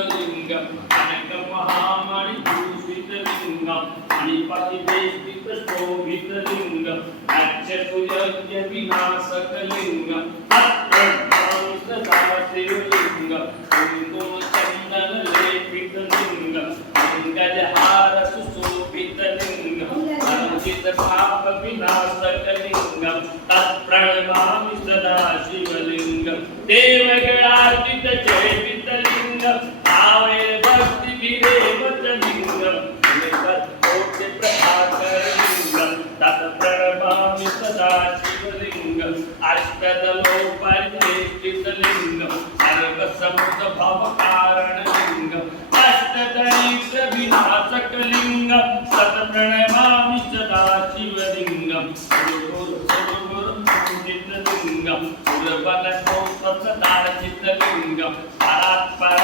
शिवलिंगम अनेक महामणि भूषित लिंगम मणिपति वेष्टित शोभित लिंगम अच्युत विनाशक लिंगम तत्प्रभु सदा शिवलिंगम कुंकुम चंदन लेपित लिंगम पंकजहार सुशोभित लिंगम अनुचित पाप विनाशक लिंगम तत्प्रणमामि सदा शिवलिंगम देवगणार्चित चैपित लिंगम आवे भक्ति विरेवत लिंगम तत्कोटि प्रभाकर लिंगम तत्प्रणमामि सदा शिवलिंगम अष्टदलोपरिवेष्टित लिंगम सर्वसमुद्ध भव कारण लिंगम अष्टदरिद्र विनाशक लिंगम तत्प्रणमामि सदा शिवलिंगम लिंगम सुरबल सदार्चित लिंगम परात्पर